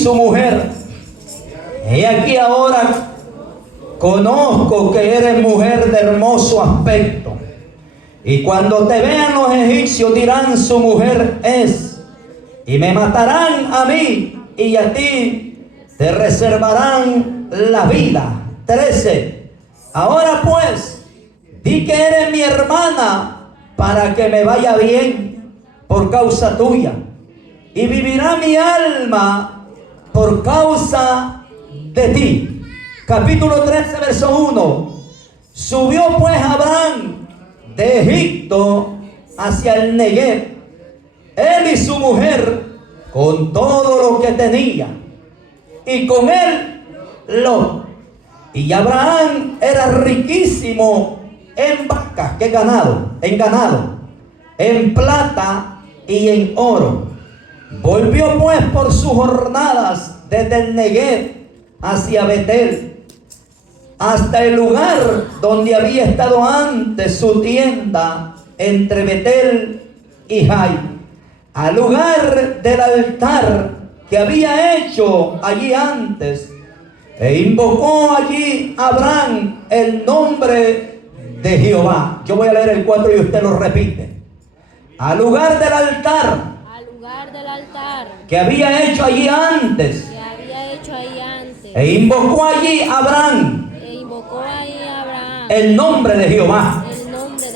su mujer: he aquí ahora conozco que eres mujer de hermoso aspecto, y cuando te vean los egipcios dirán: su mujer es, y me matarán a mí, y a ti te reservarán la vida. 13. Ahora pues, di que eres mi hermana, para que me vaya bien por causa tuya, y vivirá mi alma por causa de ti. Capítulo 13, verso 1. Subió pues Abraham de Egipto hacia el Negev, él y su mujer, con todo lo que tenía, y con él Lot. Y Abraham era riquísimo en vacas, que ganado, en plata y en oro. Volvió pues por sus jornadas desde el Negev hacia Betel, hasta el lugar donde había estado antes su tienda, entre Betel y Jai, al lugar del altar que había hecho allí antes, e invocó allí Abraham el nombre de Jehová. Yo voy a leer el 4 y usted lo repite. Al lugar del altar que había hecho allí antes, e invocó allí Abraham el nombre de Jehová.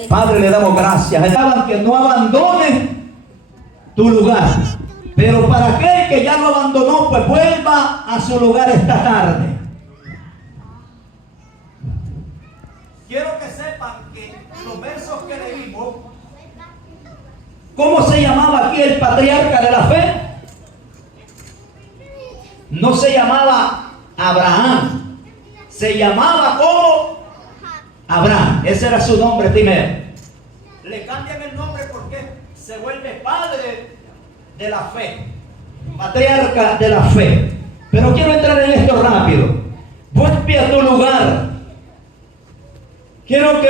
Padre, le damos gracias. Que no abandone tu lugar, pero para aquel que ya lo abandonó, pues vuelva a su lugar esta tarde. Quiero que sepan que los versos que leímos, ¿cómo se llamaba aquí el patriarca de la fe? No se llamaba Abraham, se llamaba como Abraham. Ese era su nombre primero. Le cambian el nombre porque se vuelve padre de la fe, patriarca de la fe. Pero quiero entrar en esto rápido. Vuelve a tu lugar. Quiero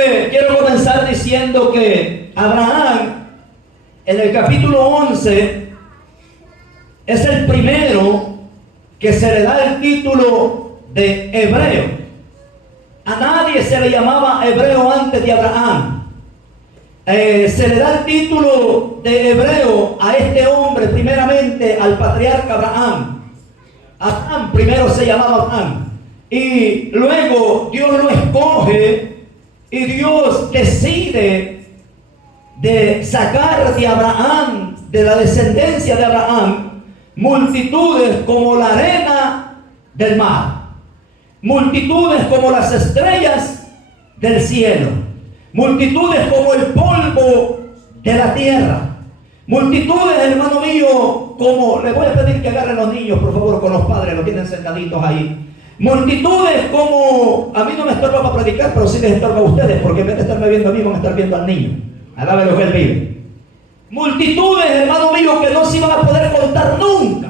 comenzar diciendo que Abraham, en el capítulo 11, es el primero que se le da el título de hebreo. A nadie se le llamaba hebreo antes de Abraham. Se le da el título de hebreo a este hombre, primeramente al patriarca Abraham. Abraham primero se llamaba Abraham, y luego Dios lo escoge, y Dios decide de sacar de Abraham, de la descendencia de Abraham, multitudes como la arena del mar, multitudes como las estrellas del cielo, multitudes como el polvo de la tierra, multitudes, hermano mío, como, le voy a pedir que agarren los niños, por favor, con los padres, los tienen sentaditos ahí. Multitudes como, a mí no me estorba para predicar, pero sí les estorba a ustedes, porque en vez de estarme viendo a mí, van a estar viendo al niño. Alabe lo que él vive. Multitudes, hermano mío, que no se iban a poder contar nunca.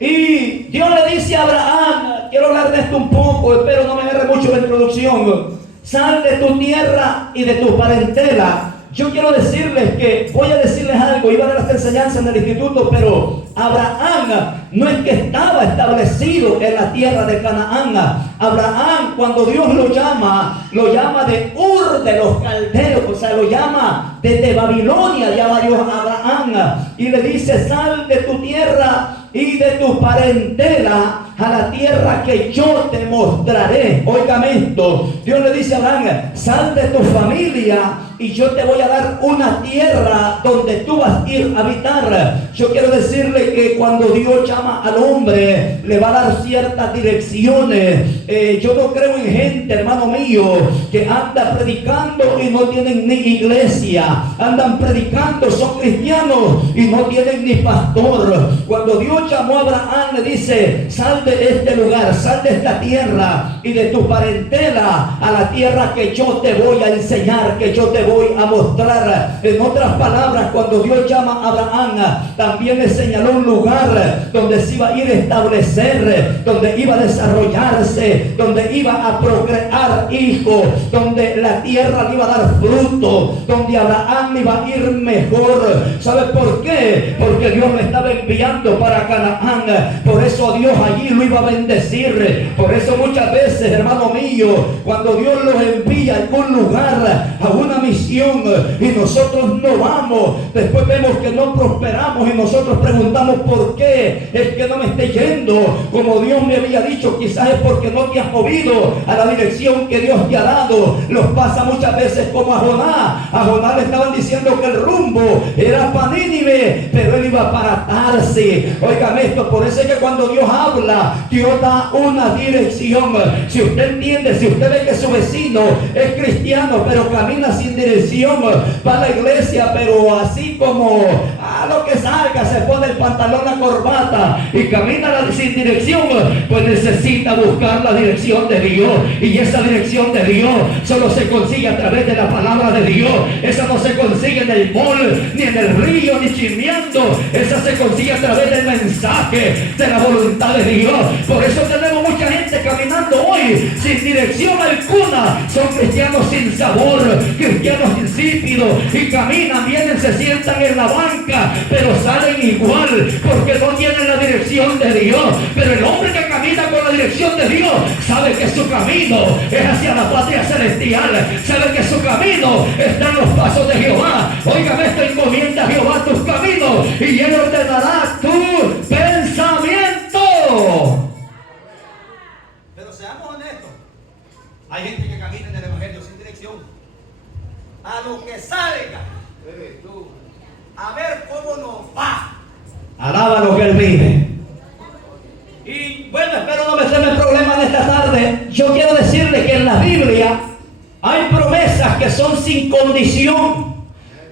Y Dios le dice a Abraham, quiero hablar de esto un poco, espero no me agarre mucho la introducción. Sal de tu tierra y de tu parentela. Yo quiero decirles que, voy a decirles algo, iba a dar esta enseñanza en el instituto, pero Abraham no es que estaba establecido en la tierra de Canaán. Abraham, cuando Dios lo llama de Ur de los caldeos, o sea, lo llama desde Babilonia, llama Dios a Abraham, y le dice: sal de tu tierra y de tu parentela a la tierra que yo te mostraré. Óigame esto, Dios le dice a Abraham: sal de tu familia y yo te voy a dar una tierra donde tú vas a ir a habitar. Yo quiero decirle que cuando Dios llama al hombre, le va a dar ciertas direcciones. Yo no creo en gente, hermano mío, que anda predicando y no tienen ni iglesia. Andan predicando, son cristianos y no tienen ni pastor. Cuando Dios llamó a Abraham, le dice: sal de este lugar, sal de esta tierra y de tu parentela a la tierra que yo te voy a enseñar, que yo te voy a mostrar. En otras palabras, cuando Dios llama a Abraham, también le señaló un lugar donde se iba a ir a establecer, donde iba a desarrollarse, donde iba a procrear hijos, donde la tierra le iba a dar fruto, donde Abraham le iba a ir mejor. ¿Sabe por qué? Porque Dios lo estaba enviando para Canaán. Por eso Dios allí lo iba a bendecir. Por eso muchas veces, hermano mío, cuando Dios los envía a algún lugar, a una misión, y nosotros no vamos, después vemos que no prosperamos y nosotros preguntamos por qué es que no me esté yendo como Dios me había dicho. Quizás es porque no te has movido a la dirección que Dios te ha dado. Los pasa muchas veces como a Jonás. A Jonás le estaban diciendo que el rumbo era para Nínive, pero él iba para Tarsis. Oigan esto, por eso es que cuando Dios habla, Dios da una dirección. Si usted entiende, si usted ve que su vecino es cristiano pero camina sin dirección, va a la iglesia pero así como a lo que salga, se pone el pantalón, la corbata y camina sin dirección, pues necesita buscar la dirección de Dios. Y esa dirección de Dios solo se consigue a través de la palabra de Dios. Esa no se consigue en el mall, ni en el río, ni chismeando. Esa se consigue a través del mensaje de la voluntad de Dios. Por eso tenemos mucha gente caminando hoy sin dirección alguna. Son cristianos sin sabor, cristianos insípidos, y caminan, vienen, se sientan en la banca, pero salen igual porque no tienen la dirección de Dios. Pero el hombre que camina con la dirección de Dios sabe que su camino es hacia la patria celestial, sabe que su camino está en los pasos de Jehová. Óigame esto, encomienda a Jehová tus caminos y él ordenará tu pensamiento. Pero seamos honestos, hay gente que camina en el evangelio sin dirección, a lo que salga, a ver cómo nos va. Alaba lo que él vive. Y bueno, espero no meterme en problemas en esta tarde. Yo quiero decirle que en la Biblia hay promesas que son sin condición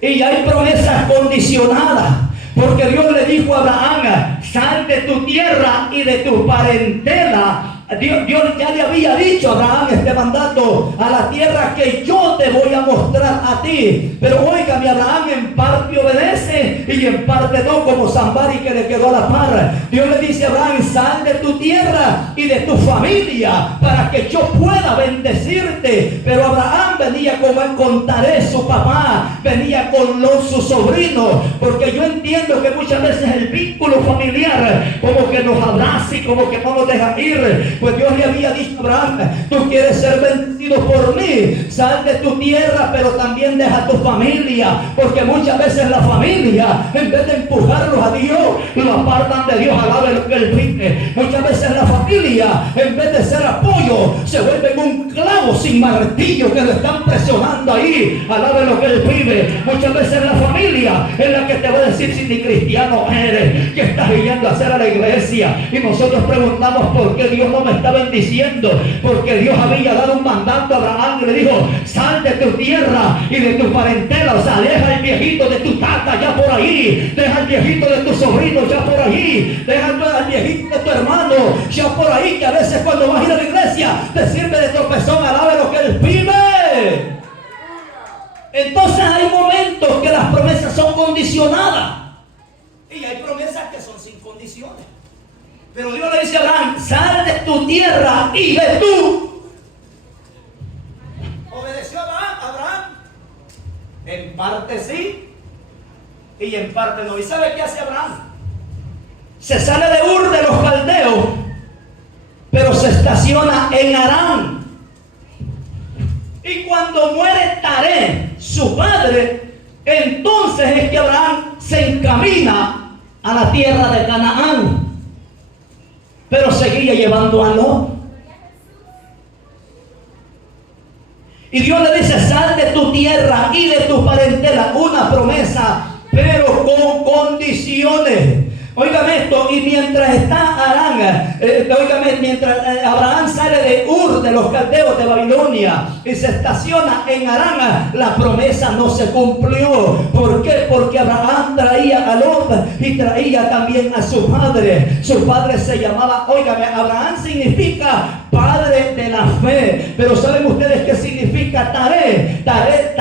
y hay promesas condicionadas. Porque Dios le dijo a Abraham: sal de tu tierra y de tu parentela. Dios ya le había dicho a Abraham este mandato: a la tierra que yo te voy a mostrar a ti. Pero óigame, Abraham en parte obedece y en parte no, como Zambari que le quedó a la par. Dios le dice a Abraham: sal de tu tierra y de tu familia para que yo pueda bendecirte. Pero Abraham venía como él contaré, su papá venía con sus sobrinos, porque yo entiendo que muchas veces el vínculo familiar como que nos abraza y como que no nos deja ir. Pues Dios le había dicho a Abraham: tú quieres ser bendecido por mí, sal de tu tierra, pero también deja tu familia. Porque muchas veces la familia, en vez de empujarlos a Dios, lo apartan de Dios. Alabe lo que él vive. Muchas veces la familia, en vez de ser apoyo, se vuelven un clavo sin martillo que lo están presionando ahí. Alabe lo que él vive. Muchas veces la familia es la que te va a decir si ni cristiano eres, que estás yendo a hacer a la iglesia. Y nosotros preguntamos por qué Dios no me está bendiciendo. Porque Dios había dado un mandato a Abraham y le dijo: sal de tu tierra y de tu parentela. O sea, deja el viejito de tu tata ya por ahí, deja el viejito de tu sobrino ya por ahí, deja el viejito de tu hermano ya por ahí, que a veces cuando vas a ir a la iglesia te sirve de tropezón. Alabe lo que él vive. Entonces hay momentos que las promesas son condicionadas y hay promesas que son sin condiciones. Pero Dios le dice a Abraham: sal de tu tierra y de tu. ¿Obedeció Abraham? En parte sí y en parte no. ¿Y sabe qué hace Abraham? Se sale de Ur de los caldeos, pero se estaciona en Harán. Y cuando muere Taré, su padre, entonces es que Abraham se encamina a la tierra de Canaán. Pero seguía llevando a Lot. Y Dios le dice: sal de tu tierra y de tu parentela. Una promesa, pero con condiciones. Oigan esto: y mientras está Harán óigame, mientras Abraham sale de Ur, de los caldeos de Babilonia, y se estaciona en Harán, la promesa no se cumplió. ¿Por qué? Porque Abraham traía a Lot y traía también a su padre. Su padre se llamaba, óigame, Abraham significa padre de la fe. Pero ¿saben ustedes qué significa Taré? Taré,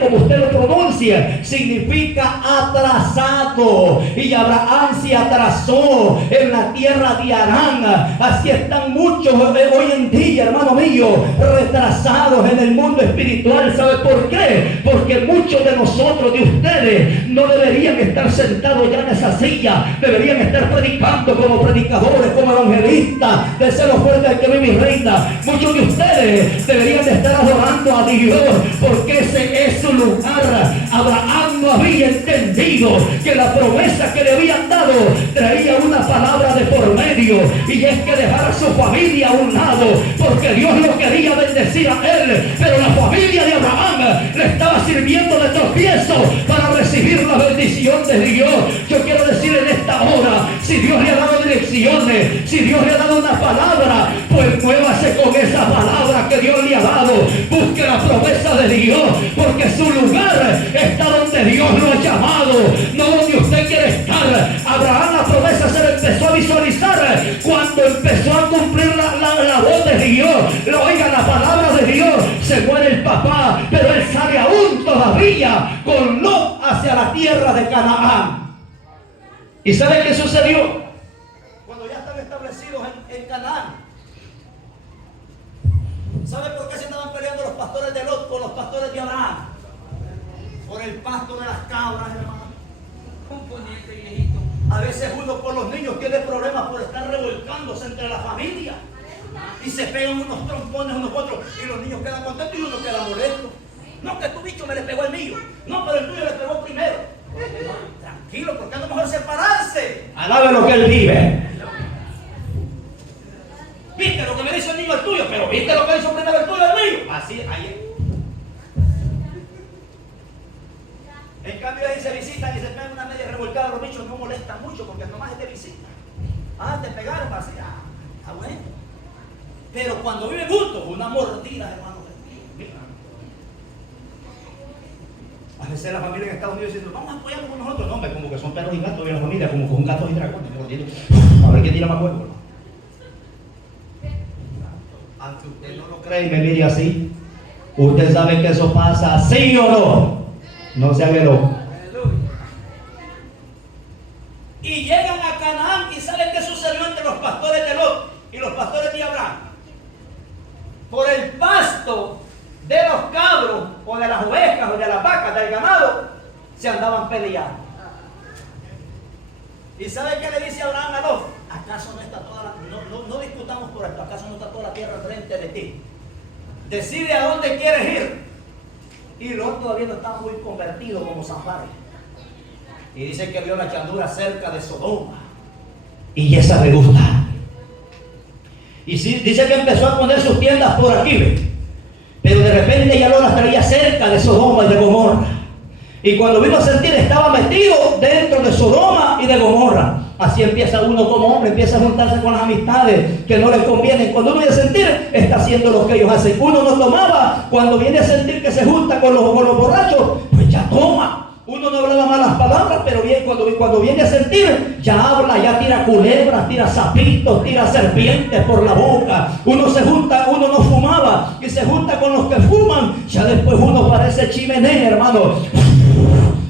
como usted lo pronuncie, significa atrasado. Y Abraham se atrasó en la tierra de Harán. Así están muchos hoy en día, hermano mío, retrasados en el mundo espiritual. ¿Sabe por qué? Porque muchos de nosotros, de ustedes, no deberían estar sentados ya en esa silla. Deberían estar predicando como predicadores, como evangelistas. De lo fuerte que vive mi reina. Muchos de ustedes deberían de estar adorando a Dios, porque ese es su lugar. Abraham no había entendido que la promesa que le habían dado traía una palabra de por medio, y es que dejara su familia a un lado, porque Dios lo quería bendecir a él, pero la familia de Abraham le estaba sirviendo de tropiezo para recibir la bendición de Dios. Yo quiero decir en esta hora, si Dios le ha dado direcciones, si Dios le ha dado una palabra, pues muévase con esa palabra que Dios le ha dado. Busque la promesa de Dios, porque su lugar está donde Dios lo ha llamado, no donde usted quiere estar. Abraham, la promesa se le empezó a visualizar cuando empezó a cumplir la voz de Dios. Oiga, la palabra de Dios. Se muere el papá, pero él sale aún todavía con Lot hacia la tierra de Canaán. ¿Y sabe qué sucedió? Cuando ya están establecidos en Canaán, ¿sabe por qué se estaban peleando los pastores de Lot con los pastores de Abraham? Por el pasto de las cabras, hermano. Componente viejito. A veces uno por los niños tiene problemas por estar revolcándose entre la familia. Y se pegan unos trompones unos otros, y los niños quedan contentos y uno queda molesto. No, que tu bicho me le pegó el mío. No, pero el tuyo le pegó primero. Tranquilo, porque es mejor separarse. Alabe lo que él vive. ¿Viste lo que me hizo el niño al tuyo? Pero ¿viste lo que hizo primero el tuyo al mío? Así, ahí. En cambio ahí se visitan y se pegan una media revolcada. Los bichos no molestan mucho porque nomás es de visita. Te pegaron así. Está bueno. Pero cuando viven juntos, una mordida, hermano. A veces la familia en Estados Unidos diciendo, vamos a apoyarnos con nosotros. No, hombre, como que son perros y gatos de la familia, como con gatos y dragones. A ver quién tira más huevo. Aunque usted no lo cree y me mire así, usted sabe que eso pasa, ¿sí o no? No se haga loco. Y llegan a Canaán, y ¿saben qué sucedió entre los pastores de Lot y los pastores de Abraham? Por el pasto de los cabros, o de las ovejas, o de las vacas, del ganado, se andaban peleando. ¿Y sabe qué le dice Abraham a Lot? ¿Acaso no está toda la... No discutamos por esto, ¿acaso no está toda la tierra frente de ti? Decide a dónde quieres ir. Y Lot todavía no estaba muy convertido como Sanfare. Y dice que vio la llanura cerca de Sodoma, y esa le gusta. Y sí, dice que empezó a poner sus tiendas por aquí, ¿ve? Pero de repente ya lo las traía cerca de Sodoma y de Gomorra. Y cuando vino a sentir, estaba metido dentro de Sodoma y de Gomorra. Así empieza uno como hombre, empieza a juntarse con las amistades que no le convienen. Cuando uno viene a sentir, está haciendo lo que ellos hacen. Uno no tomaba, cuando viene a sentir que se junta con los borrachos, pues ya toma. Uno no hablaba malas palabras, pero bien, cuando viene a sentir, ya habla, ya tira culebras, tira sapitos, tira serpientes por la boca. Uno se junta, uno no fumaba y se junta con los que fuman. Ya después uno parece chimenea, hermano.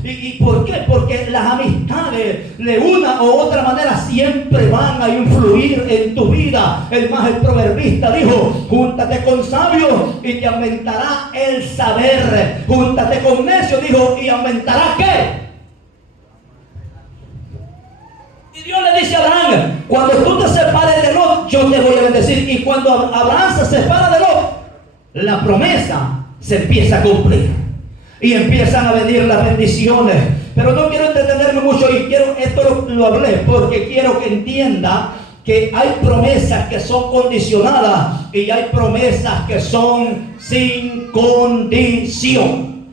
¿Y por qué? Porque las amistades de una u otra manera siempre van a influir en tu vida. El proverbista dijo, júntate con sabios y te aumentará el saber. Júntate con necios, dijo, y aumentará ¿qué? Y Dios le dice a Abraham, cuando tú te separes de Lot, yo te voy a bendecir. Y cuando Abraham se separa de Lot, la promesa se empieza a cumplir. Y empiezan a venir las bendiciones. Pero no quiero entretenerme mucho, y esto lo hablé porque quiero que entienda que hay promesas que son condicionadas y hay promesas que son sin condición.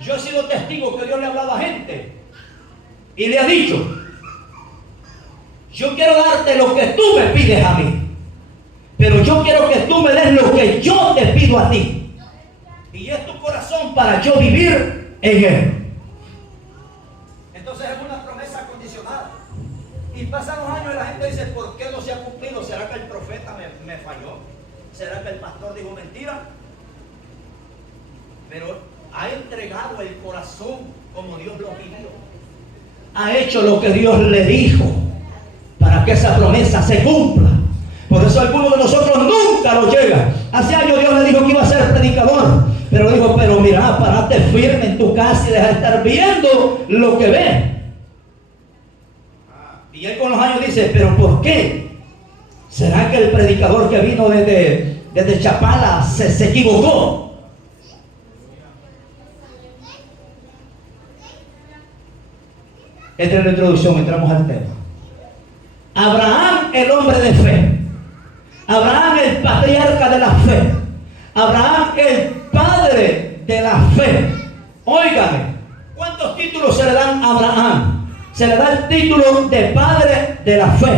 Yo he sido testigo que Dios le ha hablado a gente y le ha dicho, yo quiero darte lo que tú me pides a mí, pero yo quiero que tú me des lo que yo te pido a ti. Y es tu corazón para yo vivir en él. Entonces es una promesa condicionada. Y pasan los años y la gente dice, ¿por qué no se ha cumplido? ¿Será que el profeta me falló? ¿Será que el pastor dijo mentira? Pero ha entregado el corazón como Dios lo pidió. Ha hecho lo que Dios le dijo para que esa promesa se cumpla. Por eso algunos de nosotros nunca lo llegan. Hace años Dios le dijo que iba a ser predicador, pero dijo, pero mira, parate firme en tu casa y deja de estar viendo lo que ve. Y él con los años dice, pero ¿por qué? ¿Será que el predicador que vino desde Chapala se equivocó? Esta es la introducción, entramos al tema. Abraham, el hombre de fe. Abraham, el patriarca de la fe. Abraham, el padre de la fe. Óigame, ¿cuántos títulos se le dan a Abraham? Se le da el título de padre de la fe,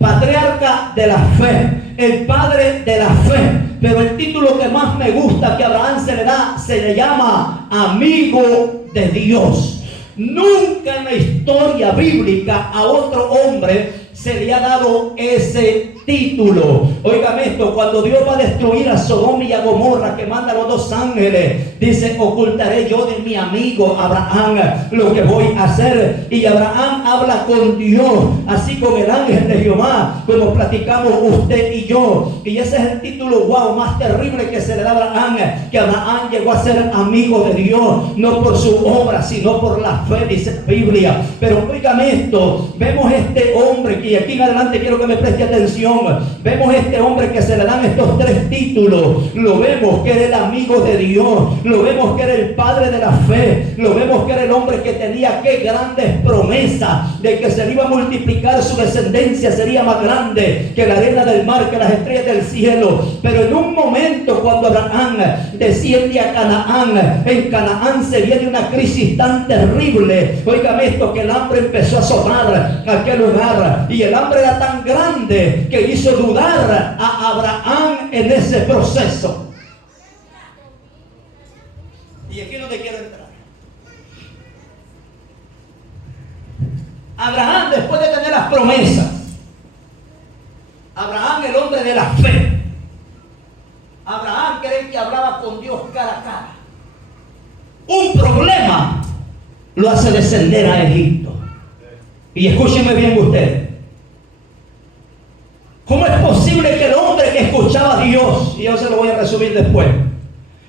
patriarca de la fe, el padre de la fe. Pero el título que más me gusta que a Abraham se le da, se le llama amigo de Dios. Nunca en la historia bíblica a otro hombre se le ha dado ese título. Óigame esto, cuando Dios va a destruir a Sodoma y a Gomorra, que manda a los 2 ángeles, dice, ocultaré yo de mi amigo Abraham lo que voy a hacer. Y Abraham habla con Dios, así con el ángel de Jehová, como platicamos usted y yo. Y ese es el título, wow, más terrible que se le da a Abraham, que Abraham llegó a ser amigo de Dios, no por su obra, sino por la fe, dice la Biblia. Pero óigame esto, vemos este hombre, que aquí en adelante quiero que me preste atención. Vemos este hombre que se le dan estos 3 títulos. Lo vemos que era el amigo de Dios, lo vemos que era el padre de la fe, lo vemos que era el hombre que tenía qué grandes promesas de que se le iba a multiplicar, su descendencia sería más grande que la arena del mar, que las estrellas del cielo. Pero en un momento, cuando Abraham desciende a Canaán, en Canaán se viene una crisis tan terrible. Óigame esto, que el hambre empezó a asolar aquel lugar, y el hambre era tan grande que hizo dudar a Abraham en ese proceso. Y aquí es donde quiero entrar. Abraham, después de tener las promesas, Abraham, el hombre de la fe, Abraham, creen que hablaba con Dios cara a cara. Un problema lo hace descender a Egipto. Y escúchenme bien ustedes. ¿Cómo es posible que el hombre que escuchaba a Dios, y yo se lo voy a resumir después,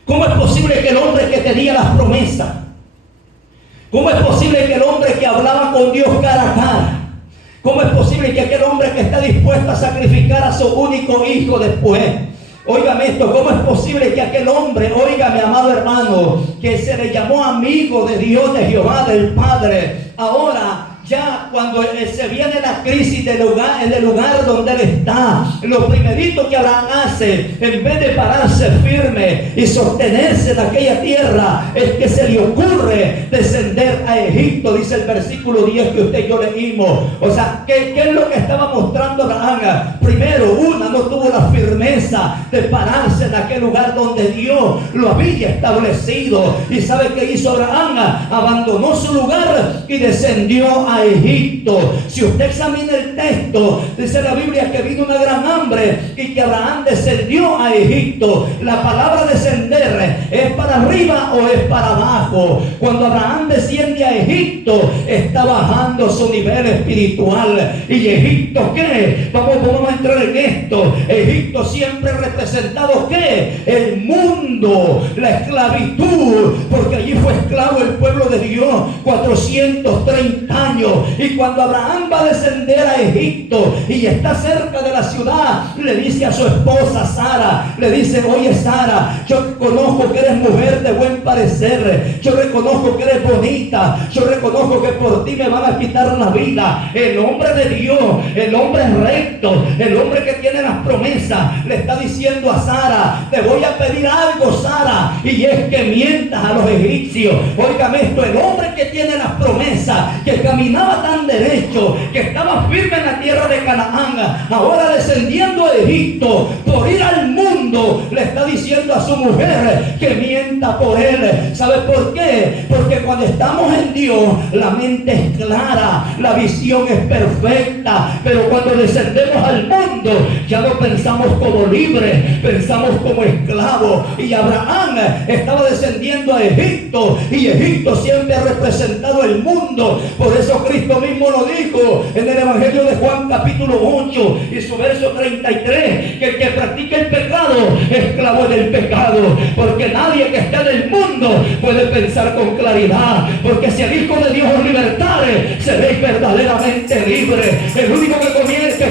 cómo es posible que el hombre que tenía las promesas, cómo es posible que el hombre que hablaba con Dios cara a cara, cómo es posible que aquel hombre que está dispuesto a sacrificar a su único hijo después, óigame esto, ¿cómo es posible que aquel hombre, óigame amado hermano, que se le llamó amigo de Dios, de Jehová, del Padre, ahora ya cuando se viene la crisis del lugar donde él está, lo primerito que Abraham hace, en vez de pararse firme y sostenerse en aquella tierra, es que se le ocurre descender a Egipto. Dice el versículo 10 que usted y yo leímos. O sea, ¿qué es lo que estaba mostrando Abraham? Primero, no tuvo la firmeza de pararse en aquel lugar donde Dios lo había establecido. ¿Y sabe qué hizo Abraham? Abandonó su lugar y descendió a Egipto. Si usted examina el texto, dice la Biblia que vino una gran hambre y que Abraham descendió a Egipto. La palabra descender ¿es para arriba o es para abajo? Cuando Abraham desciende a Egipto, está bajando su nivel espiritual. ¿Y Egipto qué? Vamos a entrar en esto. Egipto siempre representado ¿qué? El mundo, la esclavitud, porque allí fue esclavo el pueblo de Dios 430 años. Y cuando Abraham va a descender a Egipto y está cerca de la ciudad, le dice a su esposa Sara, le dice: oye Sara, yo reconozco que eres mujer de buen parecer, yo reconozco que eres bonita, yo reconozco que por ti me van a quitar la vida. El hombre de Dios, el hombre recto, el hombre que tiene las promesas, le está diciendo a Sara: te voy a pedir algo, Sara, y es que mientas a los egipcios. Óigame esto, el hombre que tiene las promesas, que caminaba tan derecho, que estaba firme en la tierra de Canaán, ahora descendiendo a Egipto por ir al mundo, le está diciendo a su mujer que mienta por él. ¿Sabe por qué? Porque cuando estamos en Dios, la mente es clara, la visión es perfecta, pero cuando descendemos al mundo, ya no pensamos como libres, pensamos como esclavos. Y Abraham estaba descendiendo a Egipto, y Egipto siempre ha representado el mundo. Por eso Cristo mismo lo dijo en el Evangelio de Juan capítulo 8 y su verso 33, que el que practica el pecado, esclavo del pecado, porque nadie que está en el mundo puede pensar con claridad, porque si el Hijo de Dios os libertare, seréis verdaderamente libres. El único que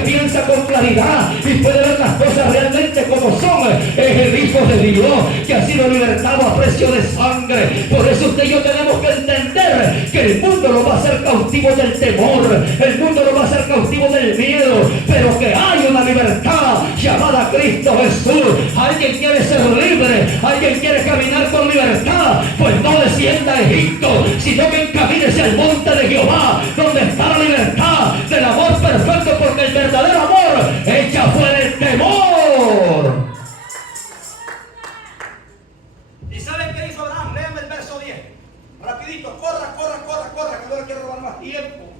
piensa con claridad y puede ver las cosas realmente como son es el Hijo de Dios, que ha sido libertado a precio de sangre. Por eso usted y yo tenemos que entender que el mundo lo va a hacer cautivo del temor, el mundo lo va a hacer cautivo del miedo, pero que hay una libertad llamada Cristo Jesús. Alguien quiere ser libre, alguien quiere caminar con libertad, pues no descienda a Egipto, sino que encamínese al monte de Jehová, donde está la libertad del amor perfecto, porque el verdadero amor echa fuera el temor. ¿Y saben qué hizo Abraham? Léanme el verso 10. Rapidito, corra, que no le quiero robar más tiempo.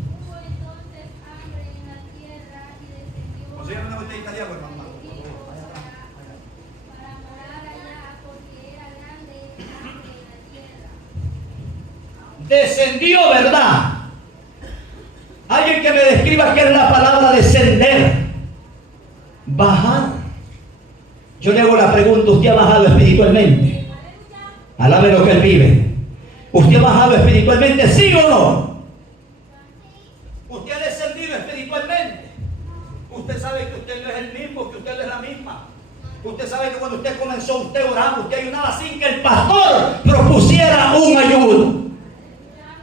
Hubo entonces hambre en la tierra y descendió Consíganme una botella italiana, hermano. para morar allá, porque era grande el hambre en la tierra. Descendió, ¿verdad? Alguien que me describa qué es la palabra descender. Bajar. Yo le hago la pregunta: ¿usted ha bajado espiritualmente? Alabe lo que él vive. ¿Usted ha bajado espiritualmente, sí o no? ¿Usted ha descendido espiritualmente? Usted sabe que usted no es el mismo, que usted no es la misma. Usted sabe que cuando usted comenzó, usted oraba, usted ayunaba sin que el pastor propusiera un ayuno.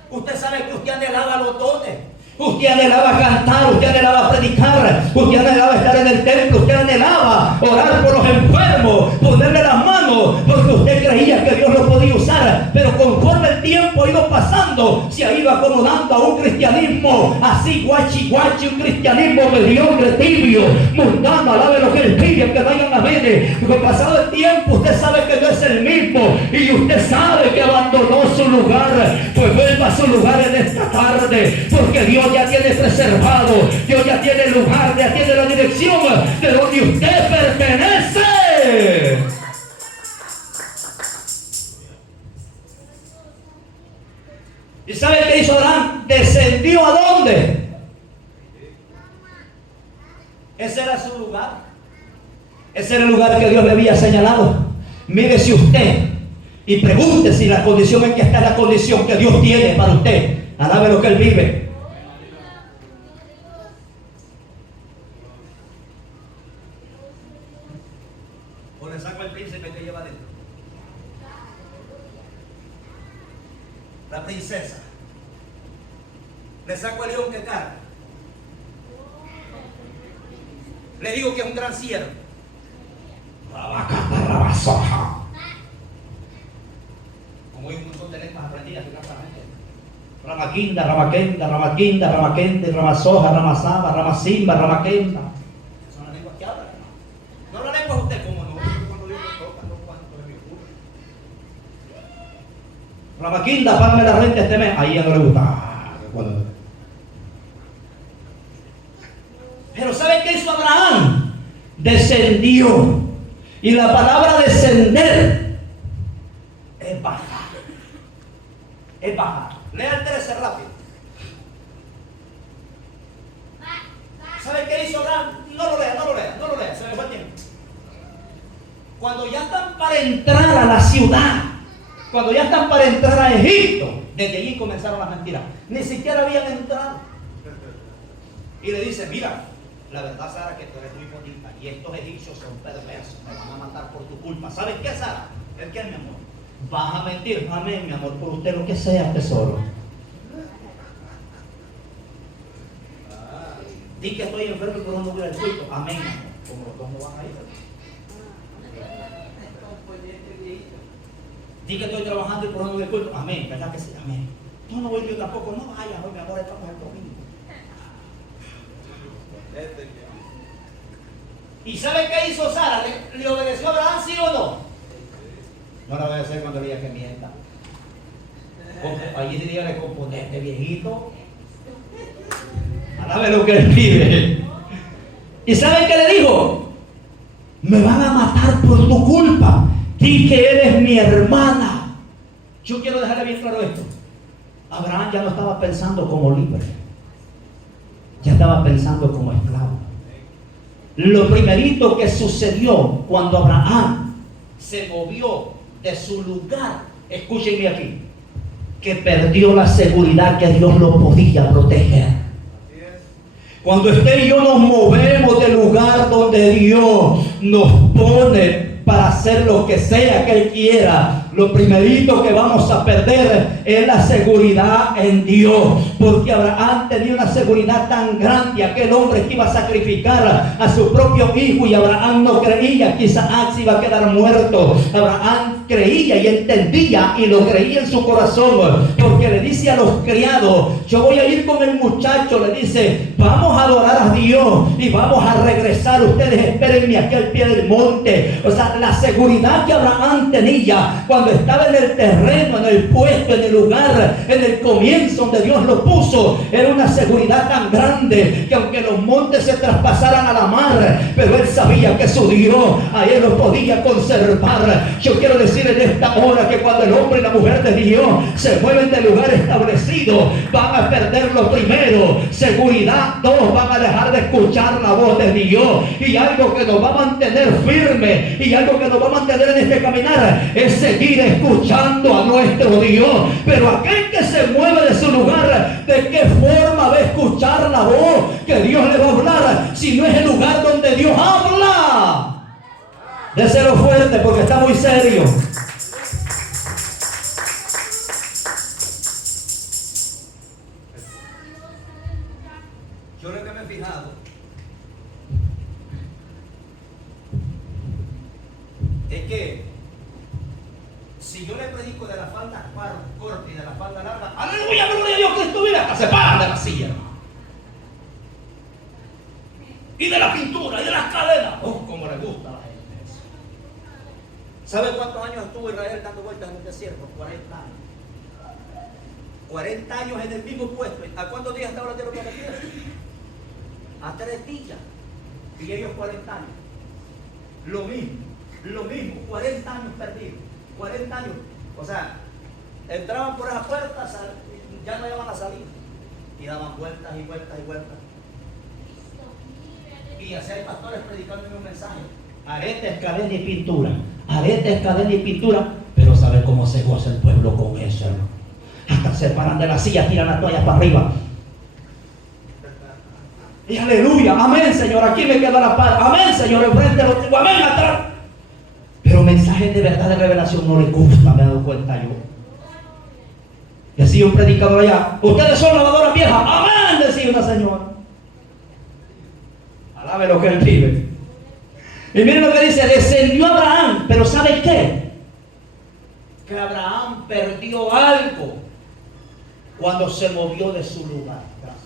Usted sabe que usted anhelaba los dones. Usted anhelaba cantar, usted anhelaba predicar, usted anhelaba estar en el templo, usted anhelaba orar por los enfermos, ponerle las manos, porque usted creía que Dios lo podía usar. Pero conforme el tiempo ha ido pasando, se ha ido acomodando a un cristianismo así guachi, un cristianismo mediocre, tibio, mundano. Alabe lo que él pide, que vayan a ver. Porque pasado el tiempo usted sabe que no es el mismo, y usted sabe que abandonó su lugar. Pues vuelva a su lugar en esta tarde, porque Dios ya tiene preservado, Dios ya tiene el lugar, ya tiene la dirección de donde usted pertenece. ¿Y sabe qué hizo Abraham? ¿Descendió a dónde? Ese era su lugar. Ese era el lugar que Dios le había señalado. Mire si usted y pregunte si la condición en que está es la condición que Dios tiene para usted. Alabe lo que él vive. O le saco al príncipe que lleva dentro. La princesa. Le saco el león que carga. Le digo que es un gran siervo. Como hay un montón de lenguas aprendidas que Ramaquinda, Ramaquenda, Ramaquinda, Ramaquende, Ramasoja, Ramasaba, Ramasimba, Ramaquenda. Son las lenguas que hablan, ¿no? No las lenguas usted como no. Cuando Dios lo toca, no cuando me ocurre. Ramaquinda, págame la renta este mes. Ahí ya no le gusta. Pero ¿sabe qué hizo Abraham? Descendió. Y la palabra descender es bajar. Es bajar. Lea el 13 rápido. ¿Sabe qué hizo Abraham? No lo lea, se me fue el tiempo. Cuando ya están para entrar a la ciudad, cuando ya están para entrar a Egipto, desde allí comenzaron las mentiras. Ni siquiera habían entrado. Y le dice: mira, la verdad, Sara, que tú eres muy bonita y estos egipcios son perversos, me van a matar por tu culpa. ¿Sabes qué, Sara? ¿El qué, mi amor? Vas a mentir. Amén, mi amor, por usted lo que sea, tesoro. Di que estoy enfermo y por eso no voy al culto. Amén. Como los dos no van a ir. Di que estoy trabajando y por eso no voy al culto. Amén. ¿Verdad que sí? Amén. Yo no voy yo tampoco. No vaya, hoy mi amor, estamos el domingo. ¿Y sabe qué hizo Sara? ¿Le obedeció a Abraham, sí o no? No la obedeció cuando veía que mienta. Allí diría le compone este viejito. Alabe lo que él pide. ¿Y sabe qué le dijo? Me van a matar por tu culpa. Di que eres mi hermana. Yo quiero dejarle bien claro esto. Abraham ya no estaba pensando como libre. Ya estaba pensando como esclavo. Lo primerito que sucedió cuando Abraham se movió de su lugar, escúchenme aquí, que perdió la seguridad que Dios lo podía proteger. Cuando usted y yo nos movemos del lugar donde Dios nos pone para hacer lo que sea que Él quiera, lo primerito que vamos a perder es la seguridad en Dios. Porque Abraham tenía una seguridad tan grande, aquel hombre que iba a sacrificar a su propio hijo, y Abraham no creía que Isaac se iba a quedar muerto. Abraham creía y entendía y lo creía en su corazón, porque le dice a los criados: yo voy a ir con el muchacho, le dice, vamos a adorar a Dios y vamos a regresar, ustedes espérenme aquí al pie del monte. O sea, la seguridad que Abraham tenía cuando estaba en el terreno, en el puesto, en el lugar, en el comienzo donde Dios lo puso, era una seguridad tan grande que aunque los montes se traspasaran a la mar, pero él sabía que su Dios a él lo podía conservar. Yo quiero decir en esta hora que cuando el hombre y la mujer de Dios se mueven del lugar establecido, van a perder lo primero, seguridad. Dos, van a dejar de escuchar la voz de Dios. Y algo que nos va a mantener firme y algo que nos va a mantener en este caminar es seguir escuchando a nuestro Dios. Pero aquel que se mueve de su lugar, ¿de qué forma va a escuchar la voz que Dios le va a hablar si no es el lugar donde Dios habla? Déselo fuerte porque está muy serio. Yo lo que me he fijado es que si yo le predico de la falda corta y de la falda larga, aleluya, gloria a Dios, Cristo vive, hasta se paran de la silla, y de la pintura y de las cadenas. Como le gusta a la gente eso. ¿Sabe cuántos años estuvo Israel dando vueltas en el desierto? 40 años. 40 años en el mismo puesto. ¿A cuántos días estaba la tierra prometida? A 3 días. Y ellos 40 años. Lo mismo, 40 años perdidos. 40 años. O sea, entraban por esas puertas, ya no iban a salir. Y daban vueltas y vueltas y vueltas. Y así hay pastores predicando un mensaje: aretes, cadena y pintura. Aretes, cadena y pintura. Pero ¿sabe cómo se goza el pueblo con eso, hermano? Hasta se paran de la silla, tiran las toallas para arriba. Y aleluya, amén, Señor, aquí me queda la paz. Amén, Señor, enfrente lo tengo, amén, atrás. Pero mensajes de verdad, de revelación, no les gusta, me he dado cuenta yo. Y así un predicador allá: ustedes son lavadoras viejas. Amén, decía una señora. Alabe lo que él vive. Y miren lo que dice: descendió Abraham. Pero ¿sabe qué? Que Abraham perdió algo cuando se movió de su lugar. Gracias.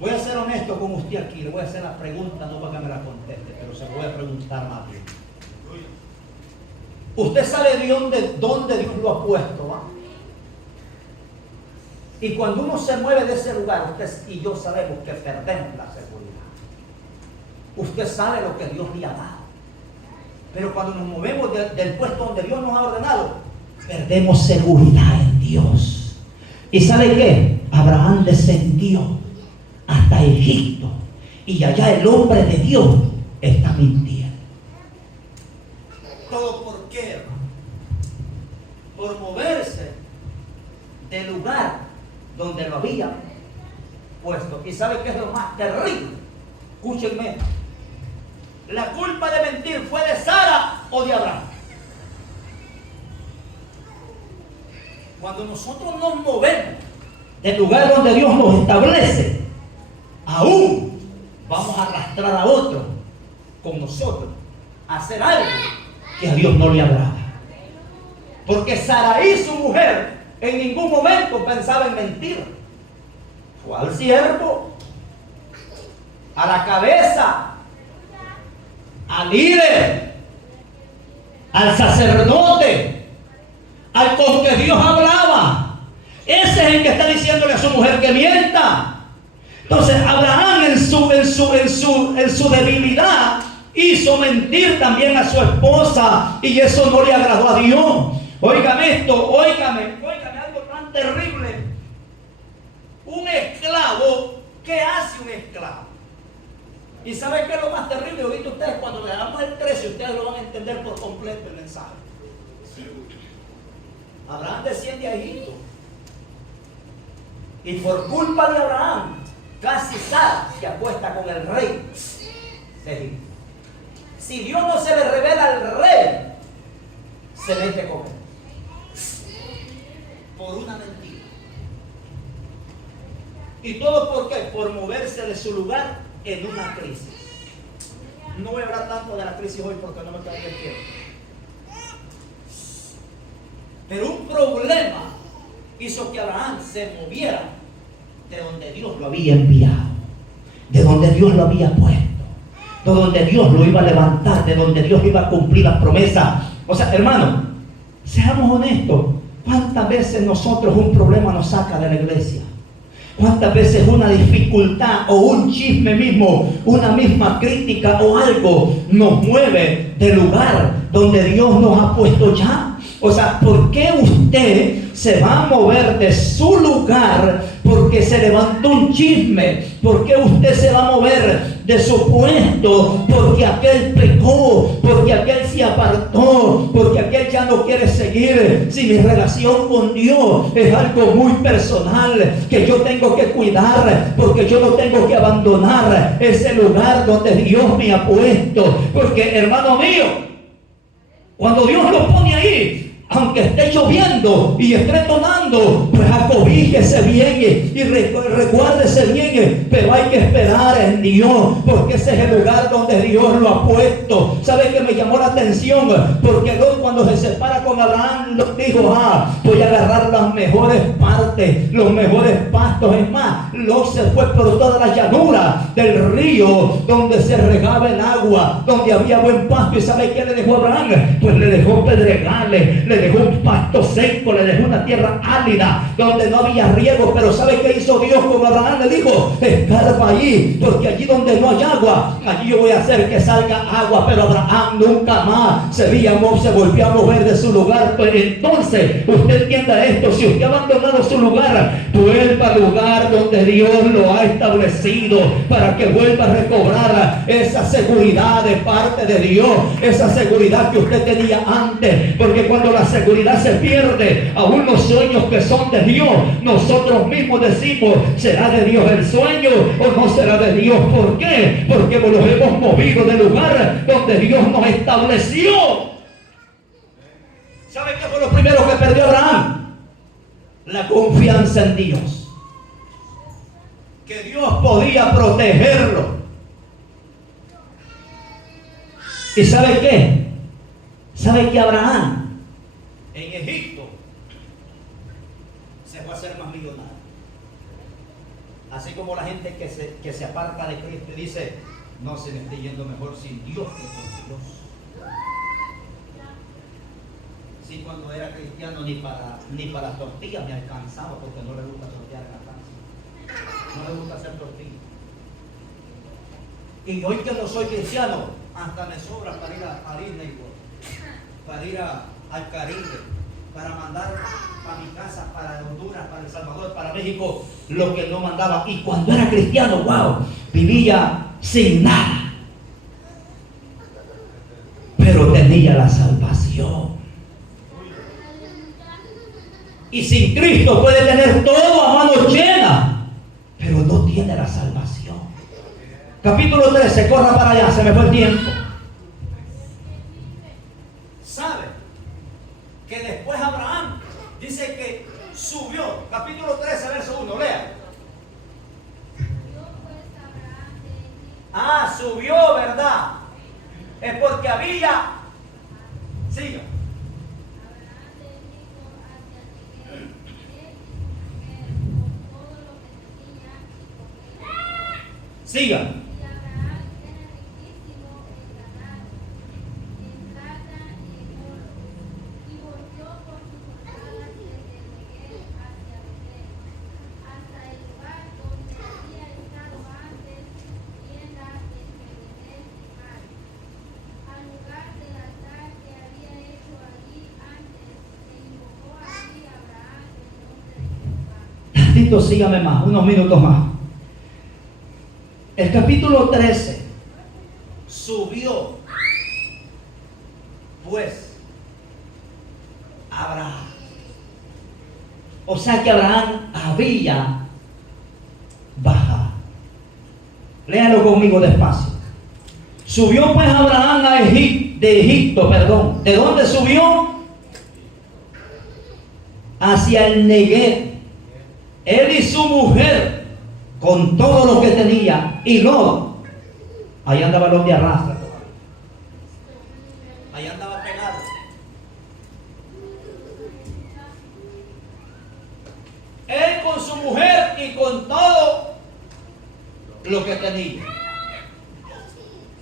Voy a ser honesto con usted aquí. Le voy a hacer la pregunta, no para que me la conteste, pero se lo voy a preguntar más bien. Usted sabe de dónde Dios lo ha puesto, ¿va? Y cuando uno se mueve de ese lugar, usted y yo sabemos que perdemos la seguridad. Usted sabe lo que Dios le ha dado. Pero cuando nos movemos del puesto donde Dios nos ha ordenado, perdemos seguridad en Dios. ¿Y sabe qué? Abraham descendió hasta Egipto y allá el hombre de Dios está mintiendo. ¿Todo por qué, hermano? Por moverse del lugar donde lo había puesto. ¿Y sabe qué es lo más terrible? Escúchenme. ¿La culpa de mentir fue de Sara o de Abraham? Cuando nosotros nos movemos del lugar donde Dios nos establece, aún vamos a arrastrar a otro con nosotros a hacer algo que a Dios no le agrada. Porque Saraí, su mujer, en ningún momento pensaba en mentir. Fue al siervo, a la cabeza, al líder, al sacerdote, al con que Dios hablaba. Ese es el que está diciéndole a su mujer que mienta. Entonces Abraham en su debilidad hizo mentir también a su esposa, y eso no le agradó a Dios. Óigame esto, óigame algo tan terrible. Un esclavo, ¿qué hace un esclavo? ¿Y saben qué es lo más terrible? Ahorita ustedes, cuando le damos el 13, ustedes lo van a entender por completo el mensaje. Abraham desciende a Egipto, y por culpa de Abraham, casi Sara se acuesta con el rey de Egipto. Si Dios no se le revela al rey, se mete con él por una mentira. ¿Y todo por qué? Por moverse de su lugar en una crisis. No voy a hablar tanto de la crisis hoy porque no me queda el tiempo. Pero un problema hizo que Abraham se moviera de donde Dios lo había enviado, de donde Dios lo había puesto, de donde Dios lo iba a levantar, de donde Dios iba a cumplir las promesas. O sea, hermano, seamos honestos. ¿Cuántas veces nosotros un problema nos saca de la iglesia? ¿Cuántas veces una dificultad o un chisme mismo, una misma crítica o algo nos mueve del lugar donde Dios nos ha puesto ya? O sea, ¿por qué usted se va a mover de su lugar porque se levantó un chisme? ¿Por qué usted se va a mover de su puesto porque aquel pecó, porque aquel se apartó, porque aquel ya no quiere seguir? Si mi relación con Dios es algo muy personal que yo tengo que cuidar, porque yo no tengo que abandonar ese lugar donde Dios me ha puesto. Porque, hermano mío, cuando Dios lo pone ahí, aunque esté lloviendo y esté tonando, pues acobíjese bien y recuérdese bien, pero hay que esperar en Dios, porque ese es el lugar donde Dios lo ha puesto. ¿Sabe qué me llamó la atención? Porque Lot, cuando se separa con Abraham, Lot dijo: voy a agarrar las mejores partes, los mejores pastos. Es más, Lot se fue por toda la llanura del río donde se regaba el agua, donde había buen pasto. ¿Y sabe qué le dejó a Abraham? Pues le dejó pedregales, le dejó un pasto seco, le dejó una tierra árida donde no había riego. Pero ¿sabe qué hizo Dios con Abraham? Le dijo: escarba allí, porque allí donde no hay agua, allí yo voy a hacer que salga agua. Pero Abraham nunca más se volvió a mover de su lugar. Pues entonces usted entienda esto: si usted ha abandonado su lugar, vuelva al lugar donde Dios lo ha establecido, para que vuelva a recobrar esa seguridad de parte de Dios, esa seguridad que usted tenía antes. Porque cuando la seguridad se pierde, aún los sueños que son de Dios, nosotros mismos decimos: ¿será de Dios el sueño o no será de Dios? ¿Por qué? Porque nos hemos movido del lugar donde Dios nos estableció. ¿Sabe qué fue lo primero que perdió Abraham? La confianza en Dios, que Dios podía protegerlo. ¿Y sabe qué? ¿Sabe que Abraham en Egipto se fue a hacer más millonario? Así como la gente que se aparta de Cristo y dice: no, se me está yendo mejor sin Dios que con Dios. Sí, cuando era cristiano ni para tortillas me alcanzaba, porque no le gusta tortear en la casa, no le gusta hacer tortillas. Y hoy que no soy cristiano, hasta me sobra para ir a Disney, para ir al Caribe, para mandar para mi casa, para Honduras, para El Salvador, para México, lo que no mandaba. Y cuando era cristiano, wow, vivía sin nada, pero tenía la salvación. Y sin Cristo puede tener todo a mano llena, pero no tiene la salvación. Capítulo 13, corra para allá, se me fue el tiempo. ¿Sabe que después Abraham dice que subió? Capítulo 13, verso 1, subió, ¿verdad? Es porque había, siga. Siga. Sígame más, unos minutos más. El capítulo 13 subió pues Abraham. O sea que Abraham había bajado. Léalo conmigo despacio. Subió pues Abraham de Egipto. ¿De dónde subió? Hacia el Negev. Él y su mujer, con todo lo que tenía, y Lot, ahí andaba el hombre arrastra, ahí andaba pegado. Él con su mujer y con todo lo que tenía.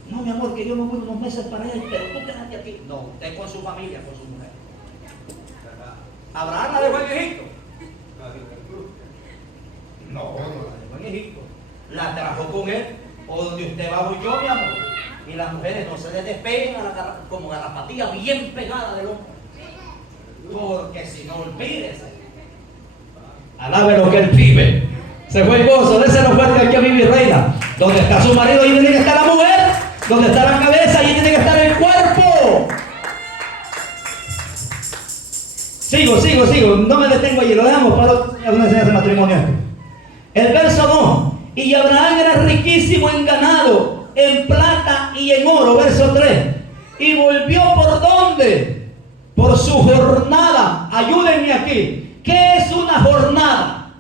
No, mi amor, que yo me voy unos meses para allá, pero tú quédate aquí. No, usted con su familia, con su mujer. Abraham la dejó en Egipto. No, la dejó en Egipto. La trajo con él, o donde usted va voy yo, mi amor. Y las mujeres no se les despeguen como garrapatía bien pegada del hombre. Porque si no, olvídese. Alabe lo que él vive. Se fue el gozo, déselo fuerte aquí a mi reina. Donde está su marido, ahí tiene que estar la mujer. Donde está la cabeza, ahí tiene que estar el cuerpo. Sigo. No me detengo allí, lo dejamos para una enseñanza de matrimonio. El verso 2. Y Abraham era riquísimo en ganado, en plata y en oro. Verso 3. Y volvió ¿por dónde? Por su jornada. Ayúdenme aquí. ¿Qué es una jornada?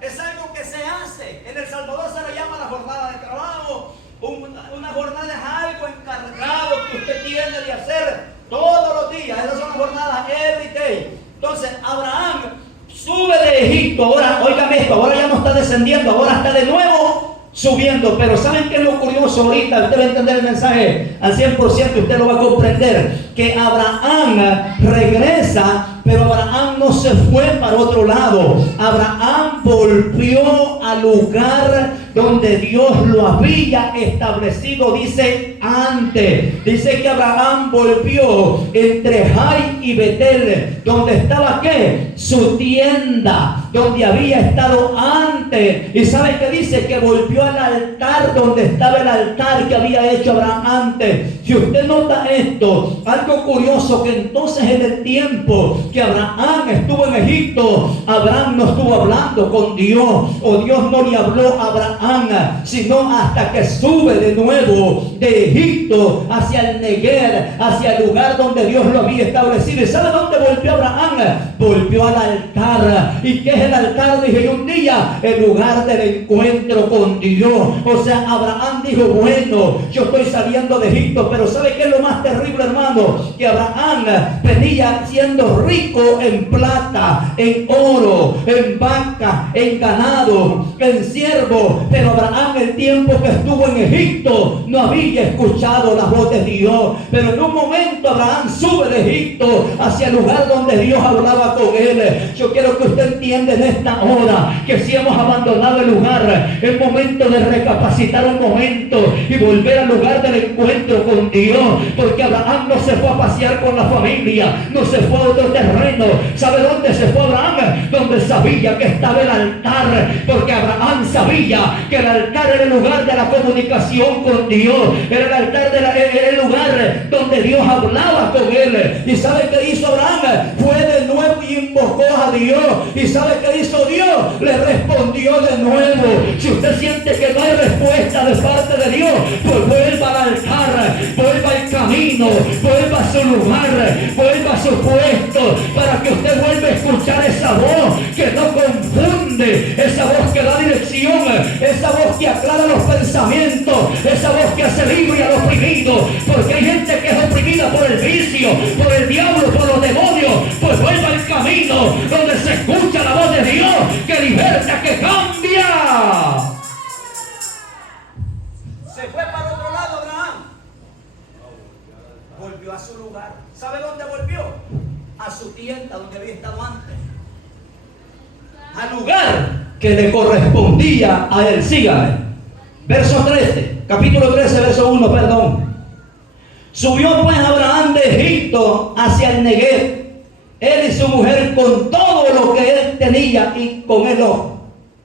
Es algo que se hace. En El Salvador se le llama la jornada de trabajo. Una jornada es algo encargado que usted tiene de hacer todos los días. Esas son las jornadas every day. Entonces Abraham sube de Egipto. Ahora, óigame esto, ahora ya no está descendiendo, ahora está de nuevo subiendo. Pero ¿saben qué es lo curioso ahorita? Usted va a entender el mensaje al 100%, usted lo va a comprender. Que Abraham regresa, pero Abraham no se fue para otro lado. Abraham volvió al lugar donde Dios lo había establecido, dice antes. Dice que Abraham volvió entre Jai y Betel, donde estaba ¿qué? Su tienda, donde había estado antes. Y ¿sabe qué dice? Que volvió al altar donde estaba el altar que había hecho Abraham antes. Si usted nota esto, algo curioso, que entonces en el tiempo que Abraham estuvo en Egipto, Abraham no estuvo hablando con Dios, o Dios no le habló a Abraham, sino hasta que sube de nuevo de Egipto hacia el Negev, hacia el lugar donde Dios lo había establecido. ¿Y sabe dónde volvió Abraham? Volvió al altar. ¿Y qué es el altar? Dije un día, el lugar del encuentro con Dios. O sea, Abraham dijo, bueno, yo estoy saliendo de Egipto, pero ¿sabe qué es lo más terrible, hermano? Que Abraham venía siendo rico en plata, en oro, en vaca, en ganado, en siervo. Pero Abraham, el tiempo que estuvo en Egipto, no había escuchado la voz de Dios. Pero en un momento Abraham sube de Egipto hacia el lugar donde Dios hablaba con él. Yo quiero que usted entienda en esta hora que si hemos abandonado el lugar, es momento de recapacitar un momento y volver al lugar del encuentro con Dios. Porque Abraham no se fue a pasear con la familia, no se fue a otro terreno. ¿Sabe dónde se fue Abraham? Donde sabía que estaba el altar. Porque Abraham sabía que el altar era el lugar de la comunicación con Dios, era el altar, era el lugar donde Dios hablaba con él. ¿Y sabe qué hizo Abraham? Fue de nuevo y invocó a Dios. ¿Y sabe qué hizo Dios? Le respondió de nuevo. Si usted siente que no hay respuesta de parte de Dios, pues vuelva al altar, vuelva al camino, vuelva a su lugar, vuelva a su puesto, para que usted vuelva a escuchar esa voz que no confunde, esa voz que da dirección, esa voz que aclara los pensamientos, esa voz que hace libre al oprimido, porque hay gente que es oprimida por el vicio, por el diablo, por los demonios. Pues vuelva al camino donde se escucha la voz de Dios, que liberta, que cambia. Se fue para otro lado Abraham, volvió a su lugar. ¿Sabe dónde volvió? A su tienda donde había estado antes, al lugar que le correspondía a él. Sígame. Verso 13, capítulo 13, verso 1, perdón. Subió pues Abraham de Egipto hacia el Negev, él y su mujer, con todo lo que él tenía, y con él.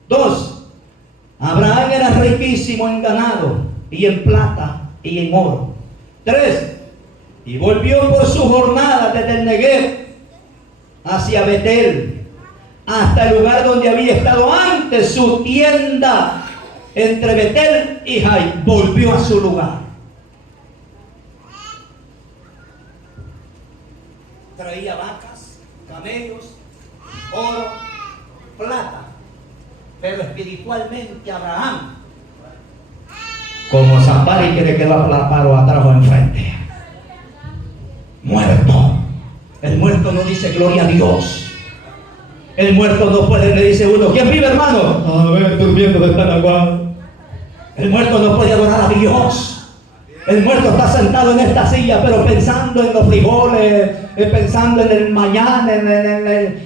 2. Abraham era riquísimo en ganado, y en plata, y en oro. 3. Y volvió por su jornada desde el Negev hacia Betel, hasta el lugar donde había estado antes su tienda, entre Betel y Jai. Volvió a su lugar. Traía vacas, camellos, oro, plata. Pero espiritualmente Abraham, como Zambari que le quedó aplapado atrás o enfrente, muerto. El muerto no dice gloria a Dios. El muerto no puede, le dice uno, ¿quién vive, hermano? A ver, durmiendo de Tanaguá. El muerto no puede adorar a Dios. El muerto está sentado en esta silla, pero pensando en los frijoles, pensando en el mañana,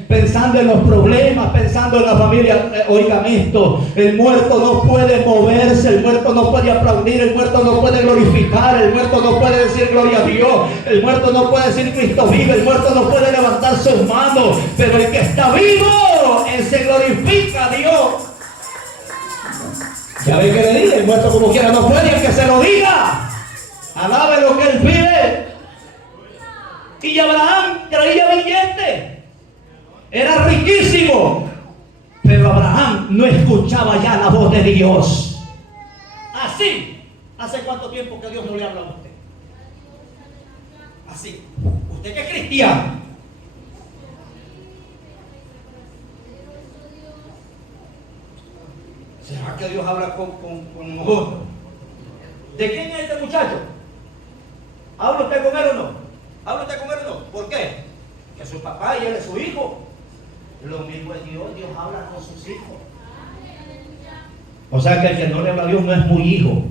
pensando en los problemas, pensando en la familia. Oigan esto, el muerto no puede moverse, el muerto no puede aplaudir, el muerto no puede glorificar, el muerto no puede decir gloria a Dios, el muerto no puede decir Cristo vive, el muerto no puede levantar sus manos, pero el que está vivo, él se glorifica a Dios. ¿Ya ve que le diga? El muerto como quiera no puede, el que se lo diga. Alabe lo que él pide. Y Abraham traía billete, era riquísimo, pero Abraham no escuchaba ya la voz de Dios. Así, ¿hace cuánto tiempo que Dios no le habla a usted? Así, usted que es cristiano. ¿Será que Dios habla con nosotros? ¿De quién es este muchacho? ¿Habla usted con él o no? ¿Habla usted con él o no? ¿Por qué? Que su papá y él es su hijo. Lo mismo es Dios, Dios habla con sus hijos. O sea que el que no le habla a Dios no es muy hijo,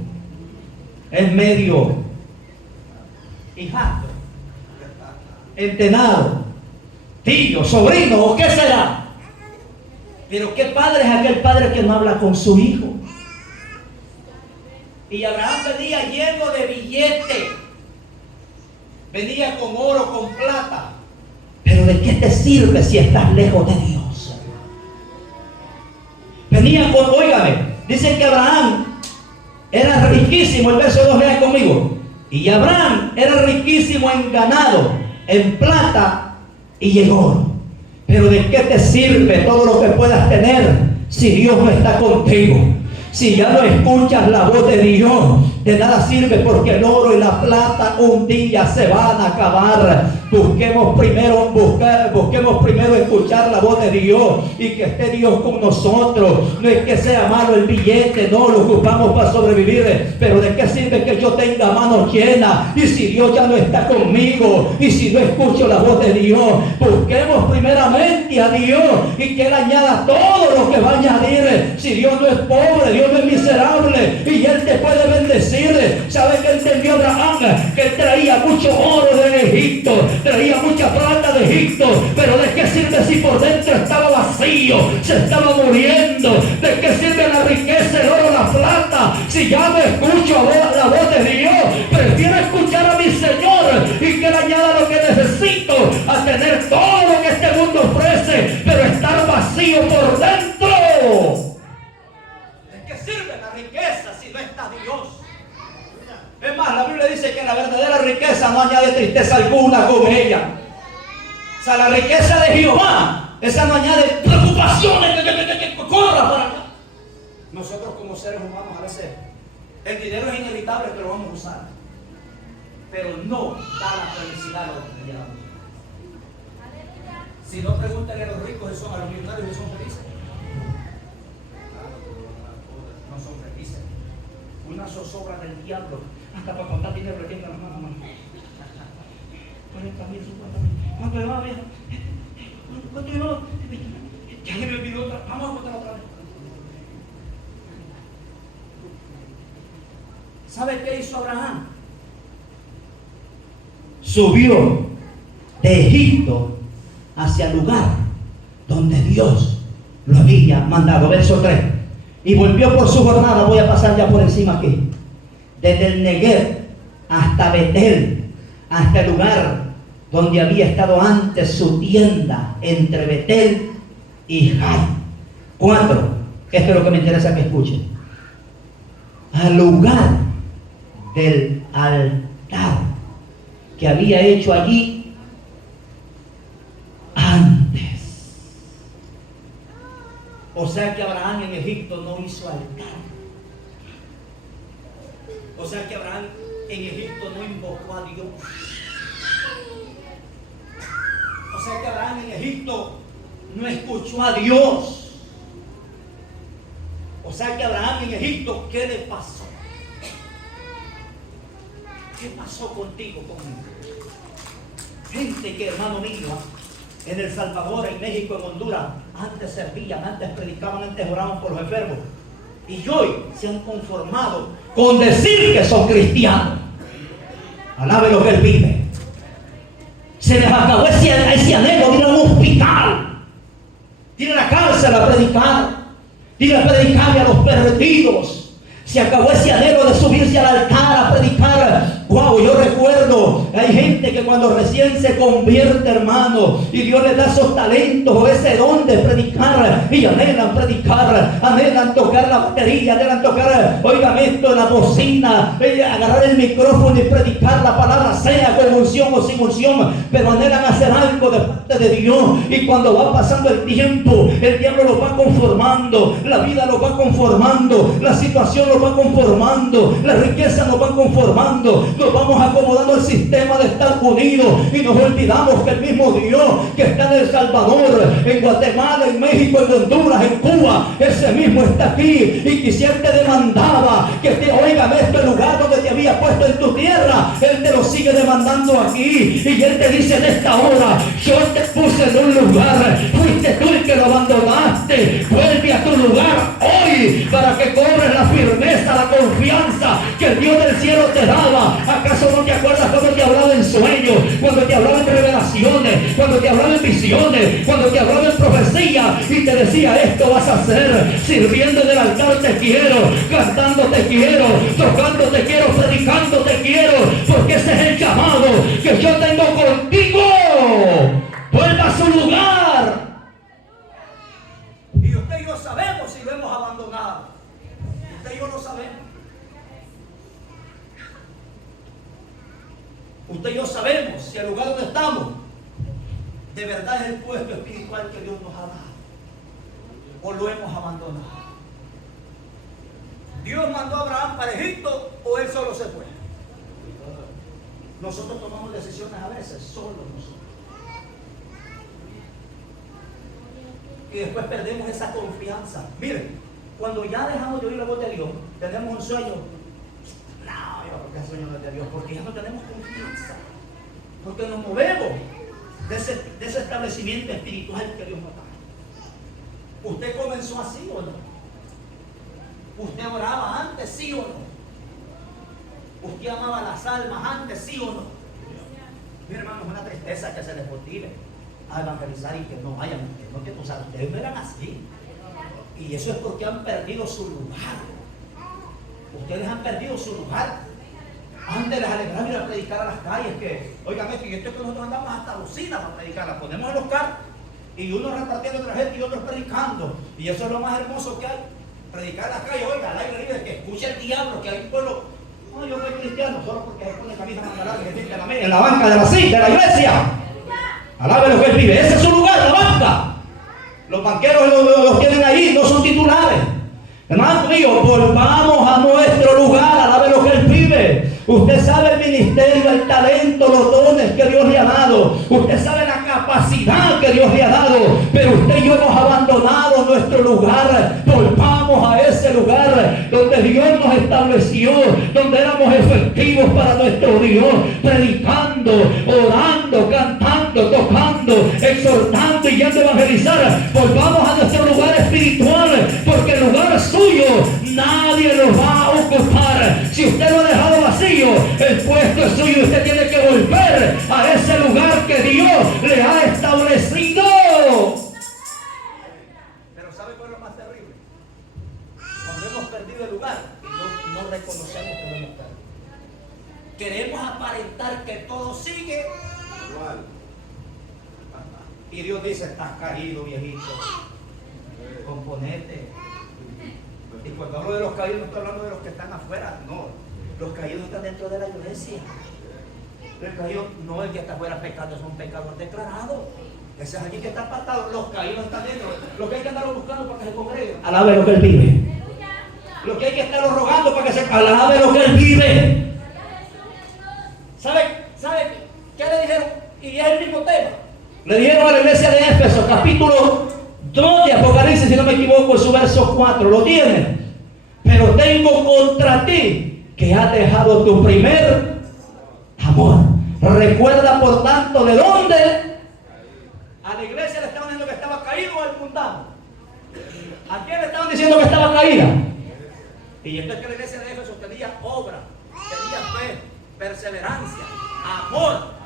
es medio hijastro, entenado, tío, sobrino, o qué será. Pero qué padre es aquel padre que no habla con su hijo. Y Abraham venía lleno de billetes, venía con oro, con plata. Pero ¿de qué te sirve si estás lejos de Dios? Venía con, óigame, dicen que Abraham era riquísimo, el verso 2, lean conmigo. Y Abraham era riquísimo en ganado, en plata y en oro. Pero ¿de qué te sirve todo lo que puedas tener si Dios no está contigo? Si ya no escuchas la voz de Dios, de nada sirve, porque el oro y la plata un día se van a acabar. Busquemos primero escuchar la voz de Dios y que esté Dios con nosotros. No es que sea malo el billete, no lo ocupamos para sobrevivir, pero ¿de qué sirve que yo tenga manos llenas y si Dios ya no está conmigo y si no escucho la voz de Dios? Busquemos primeramente a Dios y que Él añada todo lo que va a añadir. Si Dios no es pobre, Dios no es miserable y Él te puede bendecir. ¿Sabe que entendió Abraham? Que él traía mucho oro de Egipto, traía mucha plata de Egipto, pero ¿de qué sirve si por dentro estaba vacío, se estaba muriendo? ¿De qué sirve la riqueza, el oro, la plata, si ya no escucho la voz de Dios? Prefiero escuchar a mi Señor y que Él añada lo que necesito a tener todo lo que este mundo ofrece, pero estar vacío por dentro. ¿De qué sirve la riqueza si no está Dios? Es más, la Biblia dice que la verdadera riqueza no añade tristeza alguna con ella. O sea, la riqueza de Jehová, esa no añade preocupaciones que corra para acá. Nosotros como seres humanos a veces, el dinero es inevitable que lo vamos a usar, pero no da la felicidad a los que queramos. Si no, pregúntale a los ricos y a los millonarios que son felices. No son felices. obra del diablo. Hasta para contar dinero le tienen las manos. 40,000, 50,000. ¿Cuánto llevaba, vieja? ¿Cuánto llevaba? Ya se me olvidó otra. Vamos a contar otra vez. ¿Sabe qué hizo Abraham? Subió de Egipto hacia el lugar donde Dios lo había mandado. Verso 3. Y volvió por su jornada. Voy a pasar ya por encima aquí. Desde el Negev hasta Betel, hasta el lugar donde había estado antes su tienda, entre Betel y Jai. 4. Esto es lo que me interesa que escuchen. Al lugar del altar que había hecho allí antes. O sea que Abraham en Egipto no hizo altar. O sea que Abraham en Egipto no invocó a Dios. O sea que Abraham en Egipto no escuchó a Dios. O sea que Abraham en Egipto, ¿qué le pasó? ¿Qué pasó contigo, conmigo? Gente que, hermano mío, en El Salvador, en México, en Honduras, antes servían, antes predicaban, antes oraban por los enfermos. Y hoy se han conformado con decir que son cristianos. Alabe lo que él vive. Se les acabó ese anhelo de ir a un hospital, de ir a la cárcel a predicar, de ir a predicarle a los perdidos. Se acabó ese anhelo de subirse al altar a predicar. Wow, yo recuerdo, hay gente que cuando recién se convierte, hermano, y Dios les da esos talentos o ese don de predicar, y anhelan predicar, anhelan tocar la batería, anhelan tocar, oigan esto, la bocina, agarrar el micrófono y predicar la palabra, sea con unción o sin unción, pero anhelan hacer algo de parte de Dios. Y cuando va pasando el tiempo, el diablo los va conformando, la vida los va conformando, la situación los va conformando, la riqueza nos va conformando, nos vamos acomodando al sistema de estar unidos y nos olvidamos que el mismo Dios que está en El Salvador, en Guatemala, en México, en Honduras, en Cuba, ese mismo está aquí y quisiera te demandaba que te oigan este lugar donde te había puesto en tu tierra. Él te lo sigue demandando aquí y Él te dice en esta hora: yo te puse en un lugar, fuiste tú el que lo abandonaste, vuelve a tu lugar hoy para que cobres la firmeza, la confianza que el Dios del cielo te daba. ¿Acaso no te acuerdas cuando te hablaba en sueños, cuando te hablaba en revelaciones, cuando te hablaba en visiones, cuando te hablaba en profecía y te decía: esto vas a hacer, sirviendo en el altar te quiero, cantando te quiero, tocando te quiero, predicando te quiero, porque ese es el llamado que yo tengo contigo? Vuelva a su lugar. Y usted y yo sabemos si lo hemos abandonado. Usted y yo lo sabemos. Usted y yo sabemos si el lugar donde estamos de verdad es el puesto espiritual que Dios nos ha dado, o lo hemos abandonado. ¿Dios mandó a Abraham para Egipto o él solo se fue? Nosotros tomamos decisiones a veces, solo nosotros. Y después perdemos esa confianza. Miren, cuando ya dejamos de oír la voz de Dios, tenemos un sueño. No, ¿por qué sueño no es de Dios? Porque ya no tenemos confianza. Porque nos movemos de ese establecimiento espiritual que Dios nos da. ¿Usted comenzó así o no? ¿Usted oraba antes, sí o no? ¿Usted amaba las almas antes, sí o no? Mi hermano, es una tristeza que se les motive a evangelizar y que no vayan. No, que ustedes no eran así. Y eso es porque han perdido su lugar. Ustedes han perdido su lugar. Antes les alegraba ir a predicar a las calles, que, oigan esto, y esto es que nosotros andamos hasta bocinas para predicar, las ponemos en los carros, y uno repartiendo a otra gente y otros predicando. Y eso es lo más hermoso que hay. Predicar en las calles, oiga, al aire libre, que escuche el diablo, que hay un pueblo. No, yo soy cristiano, solo porque se pone camisa mangalada que siente en la banca de la silla, de la iglesia. Alabe lo que él vive. Ese es su lugar, la banca. Los banqueros los tienen ahí, no son titulares. Hermano mío, volvamos a nuestro lugar, alabe lo que él vive. Usted sabe el ministerio, el talento, los dones que Dios le ha dado. Usted sabe la capacidad capacidad que Dios le ha dado, pero usted y yo hemos abandonado nuestro lugar. Volvamos a ese lugar donde Dios nos estableció, donde éramos efectivos para nuestro Dios, predicando, orando, cantando, tocando, exhortando y yendo a evangelizar. Volvamos a nuestro lugar espiritual, porque el lugar suyo nadie lo va a ocupar. Si usted lo ha dejado vacío, el puesto es suyo. Usted tiene que volver a ese lugar que Dios le ha establecido. Pero ¿sabe cuál es lo más terrible? Cuando hemos perdido el lugar y no reconocemos que lo hemos perdido. Queremos aparentar que todo sigue igual. Y Dios dice: estás caído, viejito. Componete. Y cuando hablo de los caídos, no estoy hablando de los que están afuera, no. Los caídos están dentro de la iglesia. El caído no es el que está afuera pecando, es un pecador declarado. Ese es alguien que está apartado. Los caídos están dentro. Lo que hay que andarlo buscando para que se congregue. Alabe lo que él vive. Lo que hay que estarlo rogando para que se alabe lo que él vive. ¿Sabe qué le dijeron? Y es el mismo tema. Le dijeron a la iglesia de Éfeso, capítulo 2 de Apocalipsis, si no me equivoco, en su verso 4. Lo tiene. Pero tengo contra ti que has dejado tu primer amor. Recuerda, por tanto, de dónde. A la iglesia le estaban diciendo que estaba caído o al mundano. ¿A quién le estaban diciendo que estaba caída? Y entonces que la iglesia de Éfeso tenía obra, tenía fe, perseverancia, amor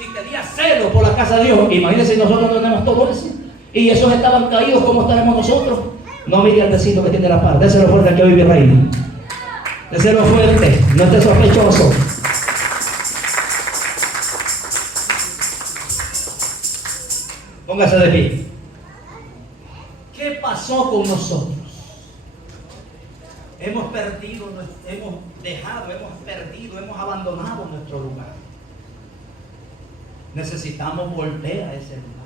y tenía celo por la casa de Dios. Imagínense si nosotros no tenemos todo eso. Y esos estaban caídos, ¿cómo estaremos nosotros? No mire al vecino que tiene la par. Déselo fuerte que hoy vive reina. Déselo fuerte, no esté sospechoso. Póngase de pie. ¿Qué pasó con nosotros? Hemos perdido, hemos dejado, hemos perdido, hemos abandonado nuestro lugar. Necesitamos volver a ese lugar.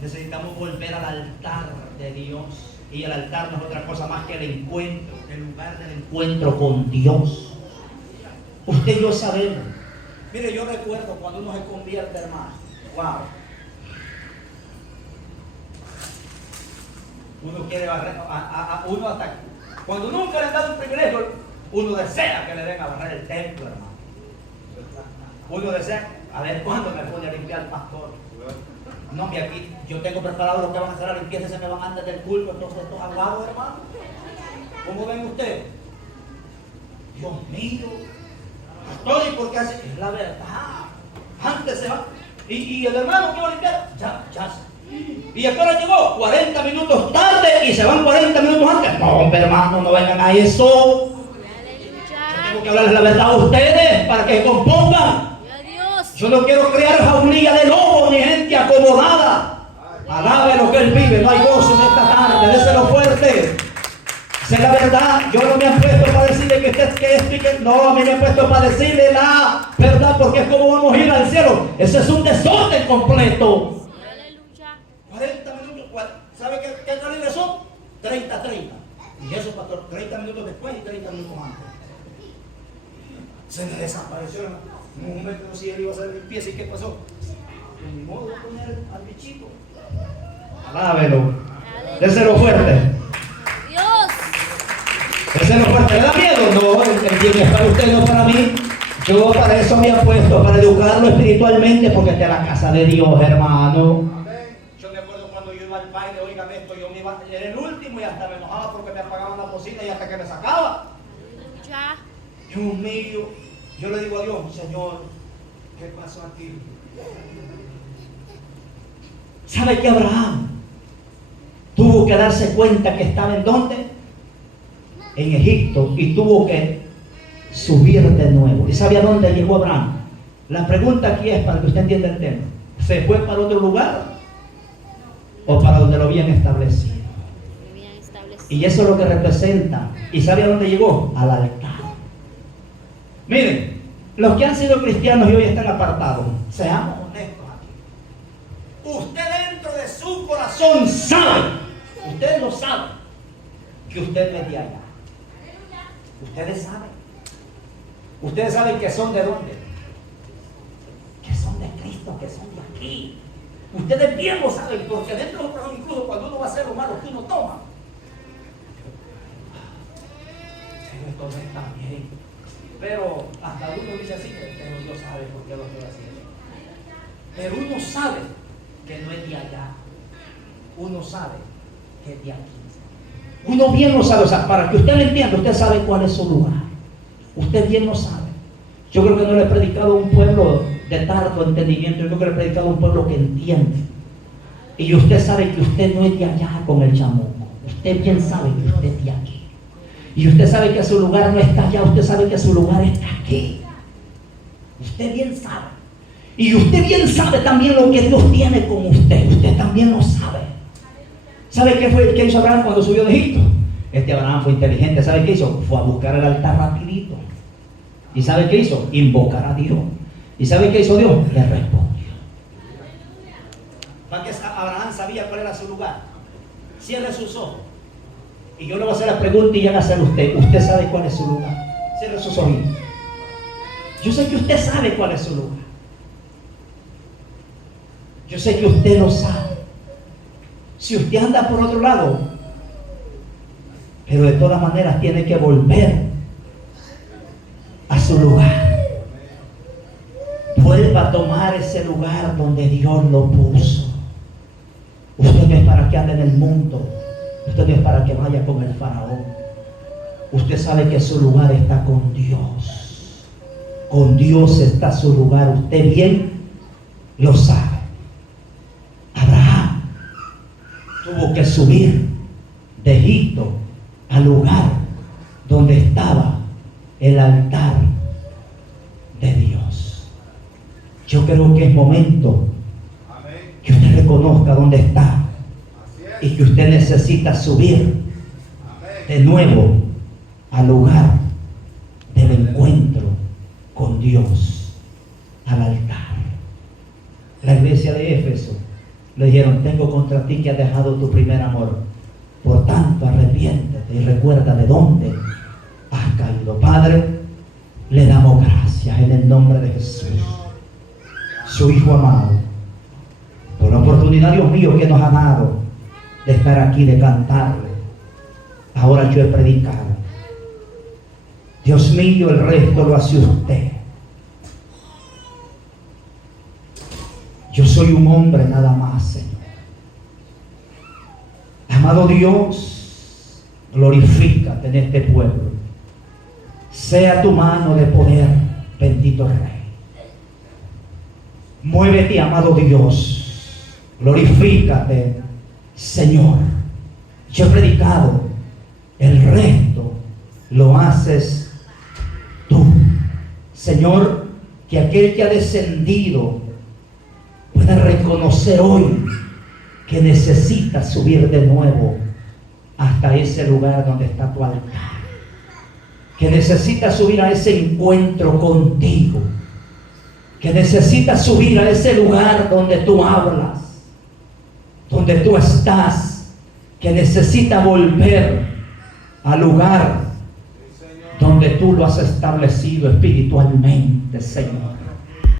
Necesitamos volver al altar de Dios. Y el altar no es otra cosa más que el encuentro, el lugar del encuentro con Dios. Usted y yo sabemos. Mire, yo recuerdo cuando uno se convierte, hermano. Wow. Uno quiere barrer uno hasta cuando nunca le han dado un privilegio, uno desea que le den a barrer el templo, hermano. Uno desea, a ver cuándo me pone a limpiar el pastor. No, que aquí yo tengo preparado lo que van a hacer a la limpieza, se me van antes del culto, entonces estos aguados, hermano. ¿Cómo ven ustedes? Dios mío, pastor, ¿y por qué hace? Es la verdad. Antes se va. Y el hermano que va a limpiar, ya. ¿Y a qué hora llegó? 40 minutos tarde y se van 40 minutos antes. No, hombre, hermano, no vengan a eso. Yo tengo que hablarles la verdad a ustedes para que se compongan. Yo no quiero crear jaulilla de lobos ni gente acomodada. Alabe lo que él vive, no hay gozo en esta tarde, déselo fuerte. Esa es la verdad. Yo no me han puesto para decirle que esto y que no, a mí me han puesto para decirle la verdad, porque es como vamos a ir al cielo. Ese es un desorden completo. 40 minutos, ¿sabe qué calibre son? 30. Y eso, pastor, 30 minutos después y 30 minutos antes. Se me desapareció. Un momento, no sé si él iba a hacer limpieza y qué pasó. De mi modo voy a poner al bichito. Alábelo. Déselo fuerte. Dios. Déselo fuerte. ¿Le da miedo? No, el bien es para usted, no para mí. Yo para eso me he puesto, para educarlo espiritualmente, porque esta es la casa de Dios, hermano. Yo me acuerdo cuando yo iba al baile, oigan esto, yo me iba, era el último y hasta me enojaba porque me apagaban la bocina y hasta que me sacaba. Dios mío. Yo le digo a Dios, Señor, ¿qué pasó aquí? ¿Sabe que Abraham tuvo que darse cuenta que estaba en dónde? En Egipto, y tuvo que subir de nuevo. ¿Y sabe a dónde llegó Abraham? La pregunta aquí es para que usted entienda el tema. ¿Se fue para otro lugar o para donde lo habían establecido? Y eso es lo que representa. ¿Y sabe a dónde llegó? Al altar. Miren, los que han sido cristianos y hoy están apartados, seamos honestos aquí. Usted dentro de su corazón sabe, usted lo sabe, que usted es de allá. Ustedes saben. Ustedes saben que son de dónde. Que son de Cristo, que son de aquí. Ustedes bien lo saben, porque dentro del corazón, incluso cuando uno va a hacer lo malo, que uno toma. Esto no está bien. Pero hasta uno dice así, pero Dios sabe por qué lo estoy haciendo. Pero uno sabe que no es de allá. Uno sabe que es de aquí. Uno bien lo sabe, o sea, para que usted lo entienda, usted sabe cuál es su lugar. Usted bien lo sabe. Yo creo que no le he predicado a un pueblo de tardo entendimiento, yo creo que le he predicado a un pueblo que entiende. Y usted sabe que usted no es de allá con el chamuco. Usted bien sabe que usted es de aquí. Y usted sabe que su lugar no está allá, usted sabe que su lugar está aquí. Usted bien sabe. Y usted bien sabe también lo que Dios tiene con usted. Usted también lo sabe. ¿Sabe qué hizo Abraham cuando subió de Egipto? Abraham fue inteligente. ¿Sabe qué hizo? Fue a buscar el altar rapidito. ¿Y sabe qué hizo? Invocar a Dios. ¿Y sabe qué hizo Dios? Le respondió. ¿Para qué Abraham sabía cuál era su lugar? Cierre sus ojos. Y yo le voy a hacer la pregunta y ya va a hacer usted. ¿Usted sabe cuál es su lugar? Cierre sus ojos. Yo sé que usted sabe cuál es su lugar. Yo sé que usted lo sabe. Si usted anda por otro lado, pero de todas maneras tiene que volver a su lugar. Vuelva a tomar ese lugar donde Dios lo puso. Usted no es para que ande en el mundo. Usted no es para que vaya con el faraón. Usted sabe que su lugar está con Dios. Con Dios está su lugar. Usted bien lo sabe. Abraham tuvo que subir de Egipto al lugar donde estaba el altar de Dios. Yo creo que es momento que usted reconozca dónde está y que usted necesita subir de nuevo al lugar del encuentro con Dios, al altar. La iglesia de Éfeso le dijeron: tengo contra ti que has dejado tu primer amor. Por tanto, arrepiéntete y recuerda de dónde has caído. Padre, le damos gracias en el nombre de Jesús, su Hijo amado, por la oportunidad, Dios mío, que nos ha dado de estar aquí, de cantarle. Ahora yo he predicado. Dios mío, el resto lo hace usted. Yo soy un hombre nada más, Señor. Amado Dios, glorifícate en este pueblo. Sea tu mano de poder, bendito Rey. Muévete, amado Dios. Glorifícate, Señor. Yo he predicado, el resto lo haces tú. Señor, que aquel que ha descendido pueda reconocer hoy que necesita subir de nuevo hasta ese lugar donde está tu altar, que necesita subir a ese encuentro contigo, que necesita subir a ese lugar donde tú hablas, donde tú estás, que necesita volver al lugar donde tú lo has establecido espiritualmente, Señor.